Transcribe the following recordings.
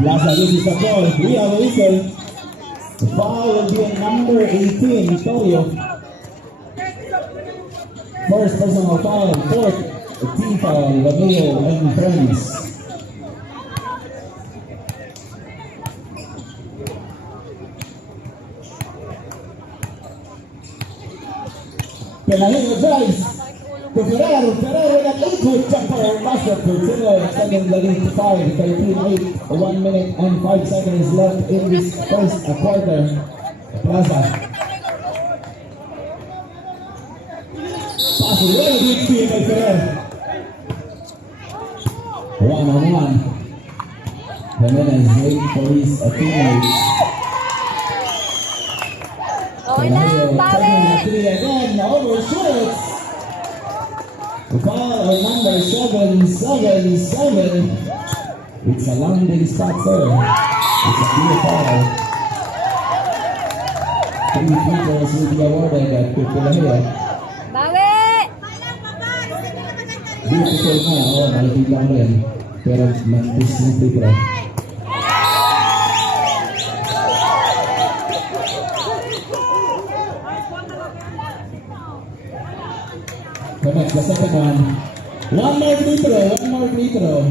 Plaza loses the ball. We have a whistle. The foul will be on number 18, Victorio. First personal foul, fourth team foul, Romeo and friends. Penalino drives to Ferrer. Ferrer with a liquid jumper basket for Tino, extending the lead to 5, 13-8, 1 minute and 5 seconds left in this first quarter. Plaza. Pass away, good speed by Ferrer. 1-on-1. Jimenez waiting for his teammates. Okay lang, bawi! Again, overshoots. The foul on number 777. It's a landing spot there. It's a clear foul. 3 free throws will be awarded at Pipilahia. Bawi! Beautiful na. Malapit lang rin. Pero mantis yung free throw. Connect the second one. One more free throw.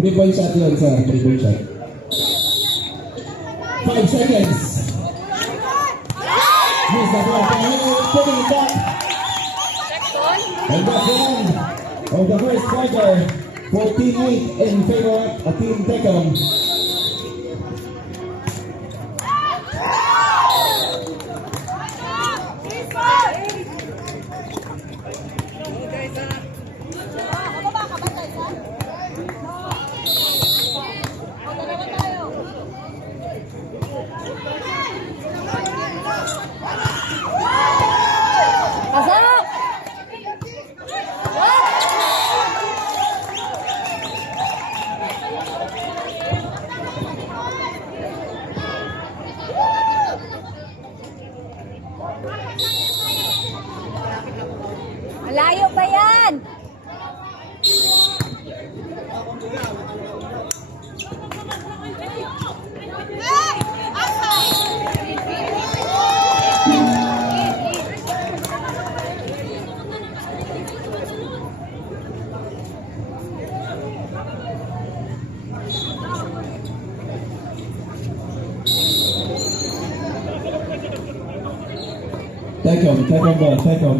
3-point shot yun, sir. 3-point shot. 5 seconds. Miss the ball. Putting it back. And that's the end of the first quarter. 14-8 in favor of Team Tecom. Pasok! Malayo pa yan!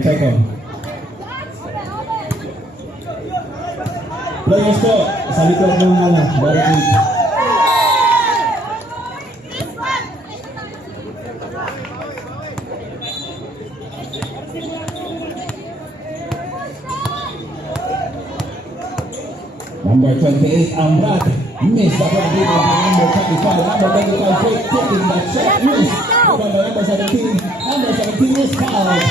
Tecom. Players po, sa likod ng barricade. Number 28, Amrat. Miss the ball by number 25. Number 25, Drake taking that shot. Miss. Number 17. Number 17 is fouled.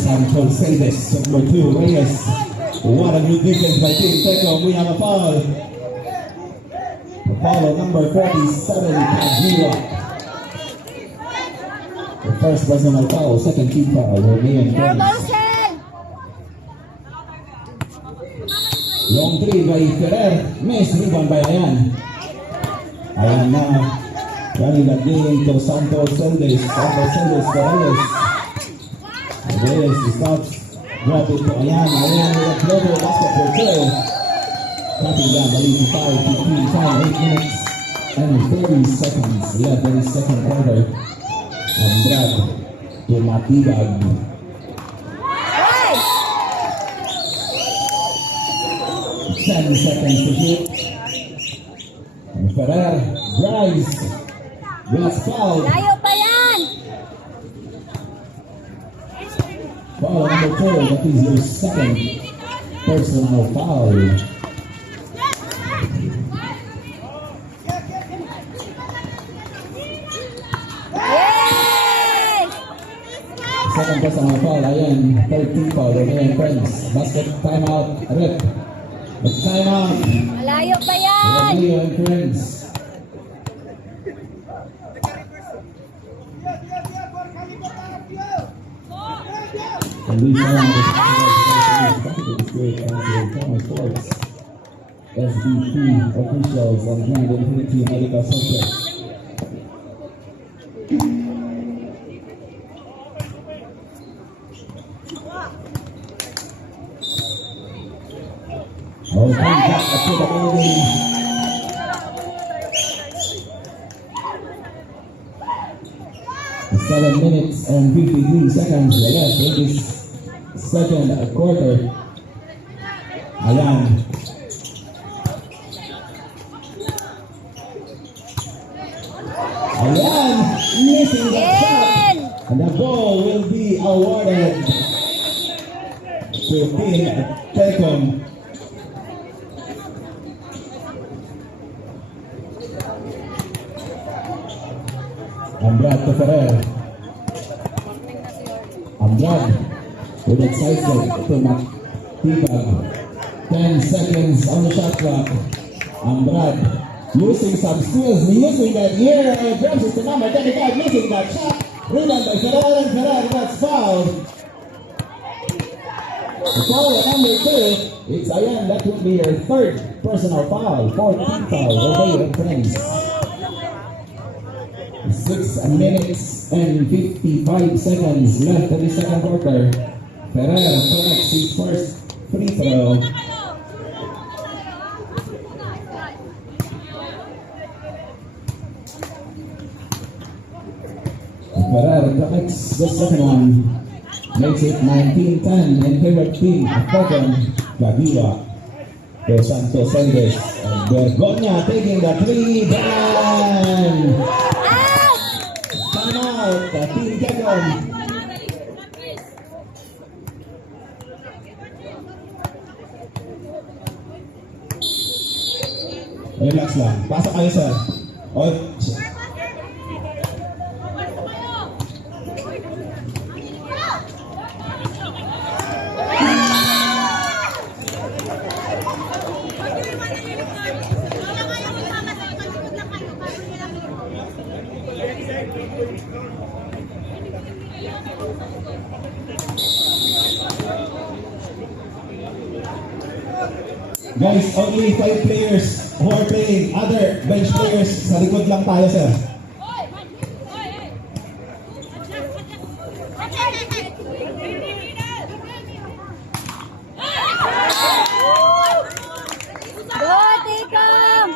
Sancho Salves, number 2, Reyes. What a good defense by Team Tecom. We have a foul. The foul on number 47, Padilla. The first personal foul, second team foul, Romeo and friends. Promotion! Long 3 by Ferrer. Miss, rebound by Ayan. Ayan na. Running the game to Santos Salves. Santos Salves for Reyes. Reyes stops. Drop it to Ayan. Ayan with a global basket for two. Cutting down the lead to 5, 15, 8 minutes and 30 seconds left in the second quarter. Andrad to Matibag. Hey! 10 seconds to shoot. And Ferrer drives. Glass foul. Layo pa yan! Foul number 4, that is your second personal foul. Yay! Second personal foul, ayan, third team foul, ayan, friends. Basket timeout, rep. Timeout. Malayo pa yan! Leo and friends. And we found the SBP officials and Grand Infinity Medical Center. Okay, back to the building. Seven minutes and 53 seconds left in this second quarter. Ayan. Ayan, missing the shot. And the ball will be awarded to Team Tecum. Ambrad to Ferrer. Ambrad with it sidestep to Matibag. 10 seconds on the shot clock. Ambrad using some skills, using that here. Grabs it to number 35, missing that shot. Rebound by Ferrer, and Ferrer gets fouled. The foul at number 2, it's Ayan, that will be your third personal foul. Fourth team foul, obey your friends. 6 minutes and 55 seconds left in the second quarter. Ferrer collects his first free throw. Ferrer collects the second one. Makes it 19-10 in favor team of Tecum. Gagiwa to Santos Sendes. And Bergonia taking the three down. Timeout, Team Tecum. Relax lang. Pasok kayo, sir. O, guys, only 5 players who are playing. Other bench players, sa likod lang tayo, sir. Go, Tecum!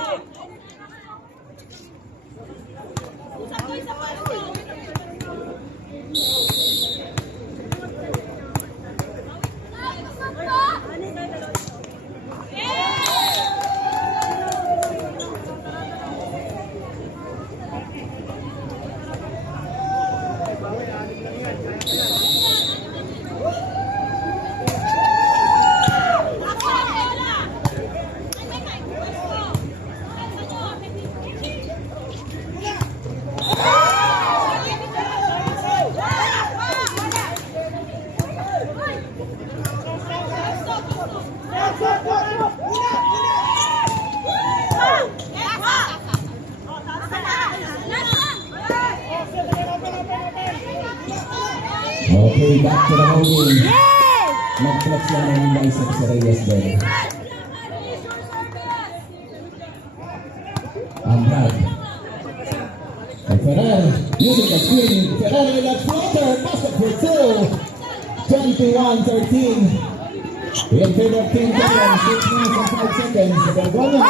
Okay, back to the holding. Yay! Nag-flex lang ng bicep sa Reyes doon. Ambrad. And Ferrer using the screen. Ferrer with a floater. Basket for 2. 21-13. In favor of Team Tecum. 6 minutes and 5 seconds. Bergonia.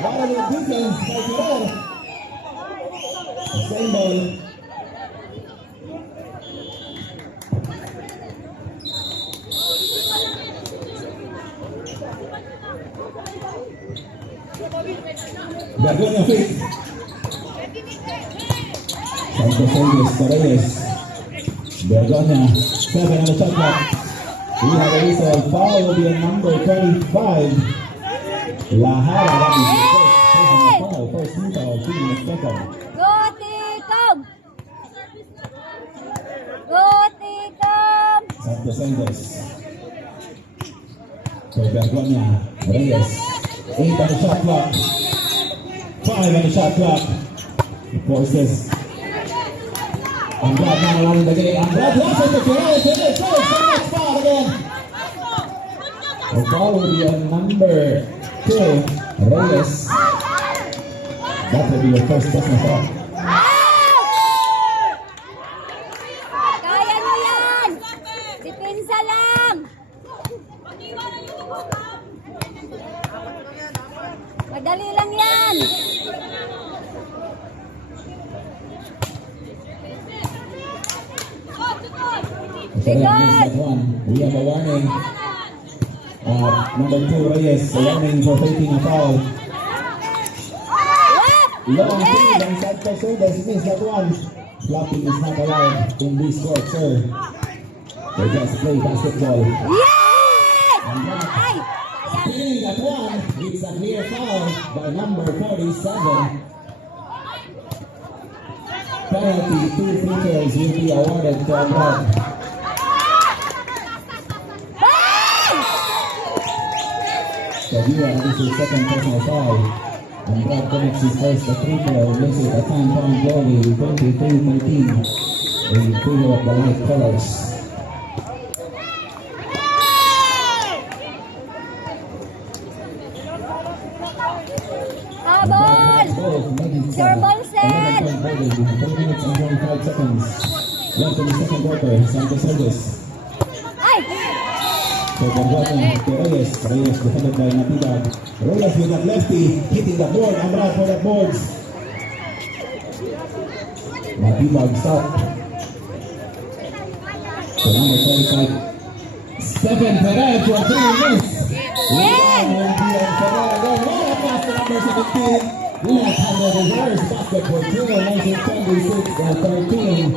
What a little defense by Ferrer. The same ball. Bergonia fake. Santos Sendes, Reyes. Bergonia, 7 on the shot clock. We have a whistle. Foul will be on number 25. Lahara, that is the first personal foul. First team foul, 2 minutes second. Go Tikom! Go Tikom! Santos Santos. So Bergonia, Reyes, 8 on the shot clock. 5 on the shot clock. Forces. Andrade now running the game. Andrade lost it to Reyes. Reyes, next foul again. The foul will be on number 2, Reyes. That will be your first personal foul. Kaya mo yan! Depensa lang! Madali lang yan! So that means that one. We have a warning. Number 2, Reyes, a warning for taking a foul. Long three by Santos Santos, missed that one. Flopping is not allowed in this court, sir. They just play basketball. Yes! Ay! Stealing that one, it's a clear foul by number 47. Penalty, 2 free throws will be awarded to Andrade. Kavira, this is second personal foul. Andrade connects his first free throw, makes it a 10-point glory, 23-13 in favor of the light colors. Habol! Sir Bolsen! 3 minutes and 25 seconds. Left in the second quarter, Santos Santos. Ay! So Bergonia to Reyes. Reyes defended by Natividad. Reyes with that lefty, hitting the board. Andrade for that board. Natividad stop. So number 25. Stephen Perez for 3 miss. Rebound will be on Ferrer again. What a pass to number 17. Left-handed reverse basket for 2, 1926 and 13.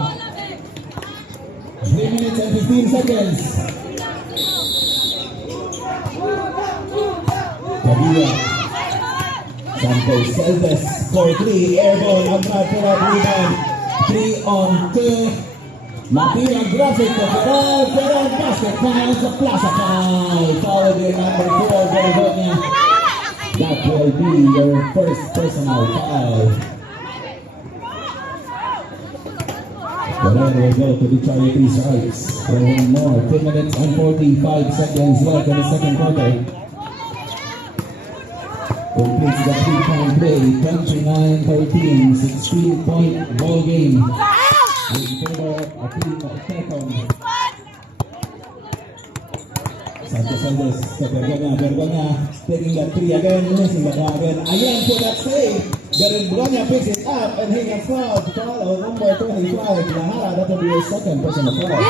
3 minutes and 15 seconds. Kavira. Santos Santos for 3. Airball. Andrade for that rebound. 3 on 2. Matira graphic to Ferrer. Ferrer basket finds the Plaza foul. Foul in number 4, Bergonia. That will be your first personal foul. Ferrer will go to the charity stripes for one more. 2 minutes and 45 seconds left in the second quarter. Completes the 3-point play, 29-13, 16-point ball game. In favor of a team of Tecom. Santos Santos to Bergonia taking that 3 again, missing that one again. Again for that save. Bergonia picks it up and he gets fouled. Foul on number 25, Lahara. That will be your second personal foul.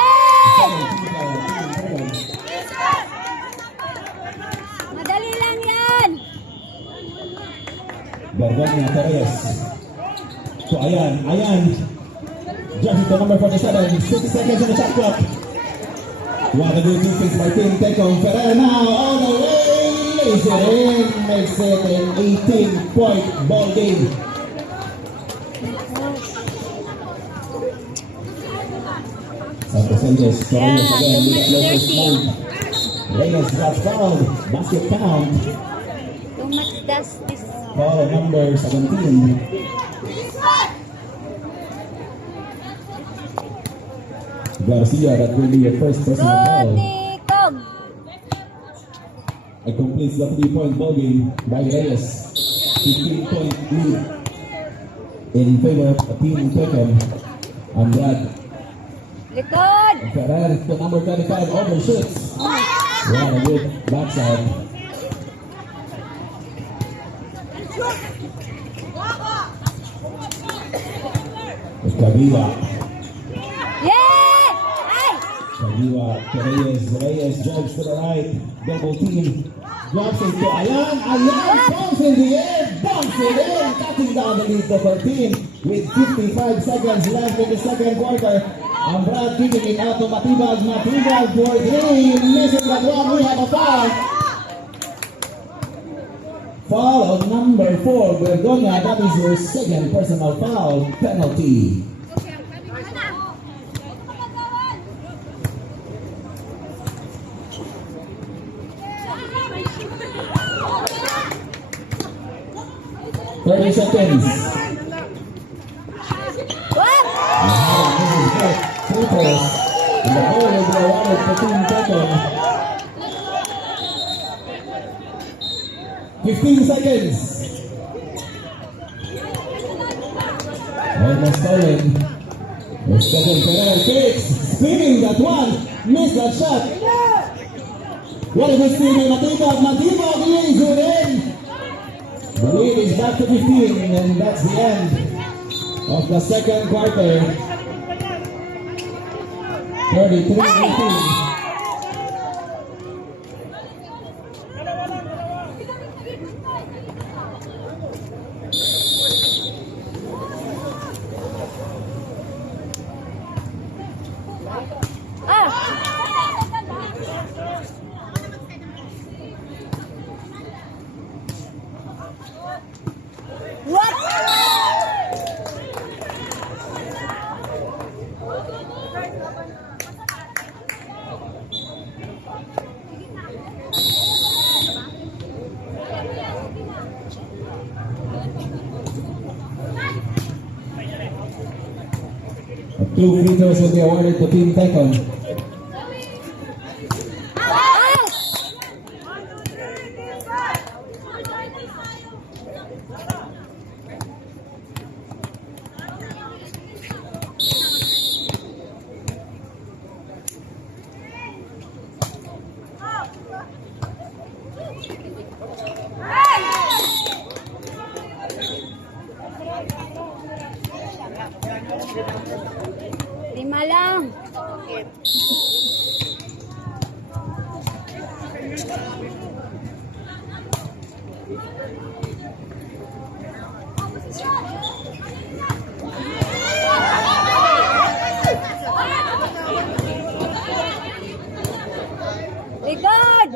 Madali lang yan! Bergonia to Reyes. To Ayan. Jersey to number 47, 6 seconds on the shot clock. What a good defense by Team Tecom. Ferrer now all the way, lays it in, makes it an 18-point ball game. Santos Santos to Reyes again with a closest move. Reyes got fouled, basket count. Too much dust this. Foul number 17. Garcia, that will be your first personal Go foul. Tikom! It completes the 3-point ball game by Reyes. 15-point lead in favor of Team Tecom. Andrade. Likod! Ferrer to number 25, overshoots. What a good backside. Kavira. Yeah! Ay! Kavira to Reyes drives to the right. Double team. Drops it to Ayan. Bounce in the air. Bounce it in. Cutting down the lead to 13 with 55 seconds left in the second quarter. Ang Brad kicking it out to Matibag. Matibag for 3. Missing that one. We have a foul. Foul on number 4. Bergonia. That is your second personal foul penalty. Thirty seconds. Wag! Free throws. And the ball will be awarded for Team Tekon. 15 seconds. Almost stolen. It's Tekon Ferrer kicks. Spinning that one. Missed that shot. What a good steal by Matibag. Matibag lays it in. The lead is back to 15, and that's the end of the second quarter. 33-18. Two free throws will be awarded to Team Tekon. Lima lang. Likod!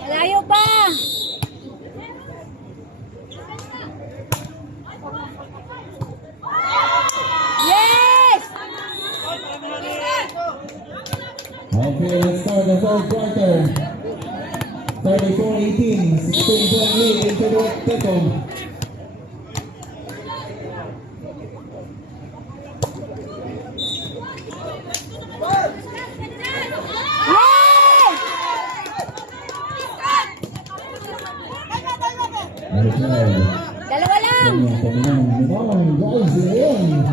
Malayo pa! Yes! Okay, let's start the third quarter. 34-18, 16-28 into the Tekon. Okay. Dalawa lang! Minong drives it in.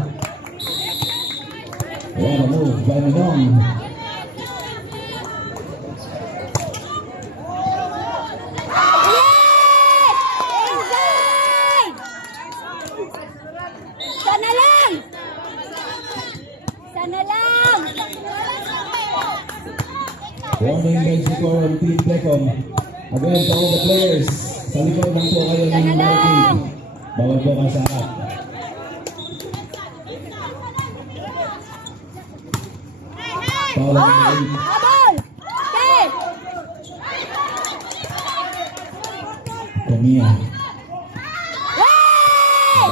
What a move by Minong. Yes! Inside! Sana lang! Sana lang! Warning bench score on Team Tekon. Again, to all the players. Sa likod lang po kayo ng marking. Bawal po ka sa harap. Foul on the eight. Habol! Okay! Camilla. Hey!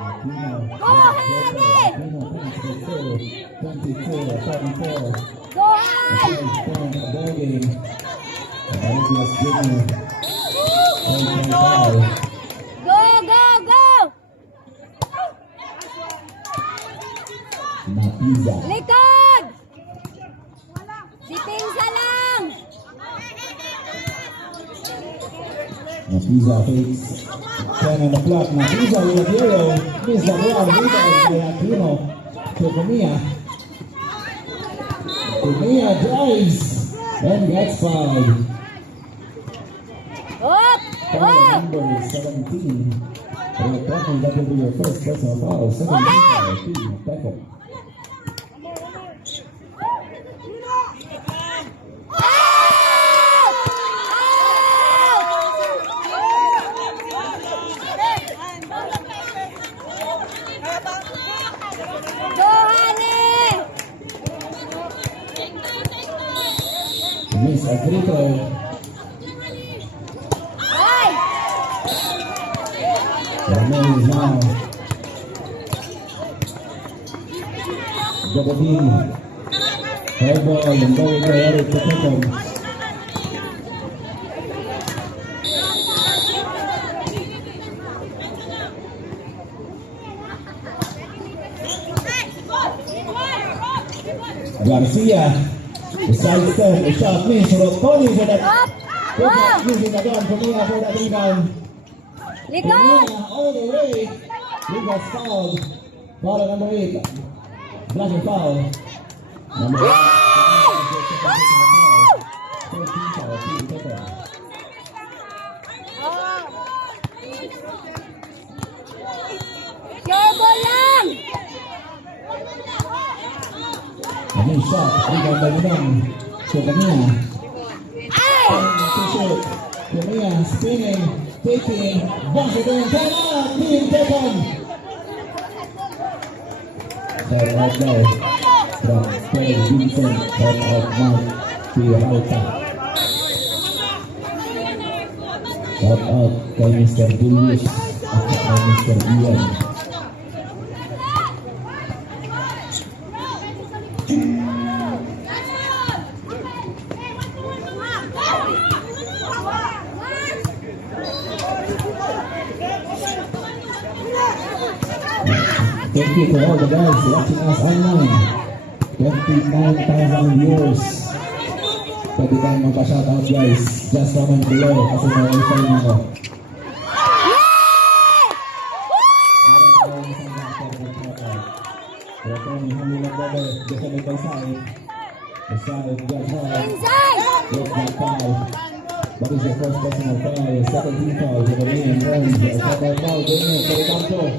Aquino. Go ahead! Aquino pass to Phil. 24-34. Go ahead! Point of ball game. Olivia's Junior. Point foul. Go, go, go! Napiza. Likod! Sipinsa lang! Napiza fakes. 10 on the clock. Napiza with a hero. Miss the ball. Rebound by Aquino. To Camilla. Camilla drives and gets fouled. Up! Foul Up! number 17. And that will be your first personal foul. Second foul, Team Beckham. Miss a free throw. Ramon is now double team. High ball and goal by Eric Beckham. Garcia, the side step, the shot missed. Tony for that. Using again for Mia for that rebound. Likod! All the way. He got fouled. Foul number 8. Blocking foul. Number 8. 13 foul. Team Beckham. Pure ball lang! Again shot. Rebound by Minam. Mia. Mia spinning. Taking, bounce it in, turn out, Team Beckham. Shout out now from Terry Vincent, shout out Mark Pialta. Shout out kay Mr. Julius at kay Mr. Ian. Thank you to all the guys watching us online. 29,000 viewers. Pwede tayong magpa-shoutout guys. Just comment below kasi may wifi na ako. Pero kung hindi lang brother, gusto may paisay. Paisay, guys mo. Inside! Yes, that foul. That is your first personal foul. Second team foul. So the main runs. Second foul. Ganyan, pwede kanto.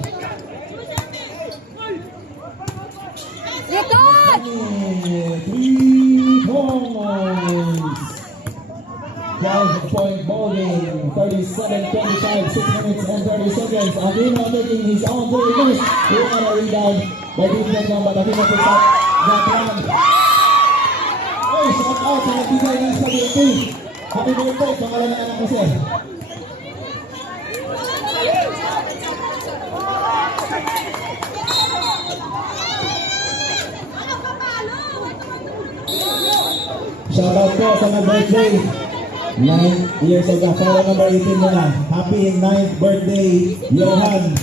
Likod! 3 points. 12-point ball game. 37-25, 6 minutes and 30 seconds. Aquino making his own 3 minutes. He had a rebound by Team Beckham, but Aquino picks up that round. Hey, shout out sa nagbigay ng spaghetti. Happy birthday, pangalan na anak ko sir. Shoutout po sa nag-birthday. 9 years old na. Follow number 18 mo na. Happy 9th birthday, Johan.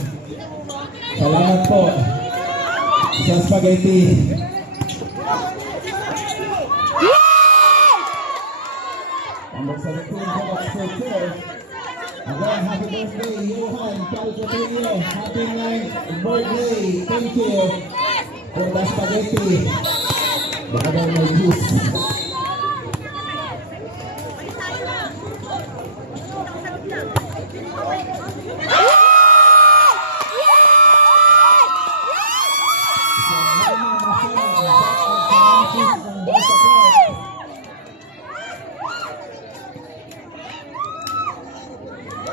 Salamat po sa spaghetti. Number 17, Johan Spurtier. Again, happy birthday, Johan. Palcotillo. Happy 9th birthday. Thank you for the spaghetti. Baka daw may juice.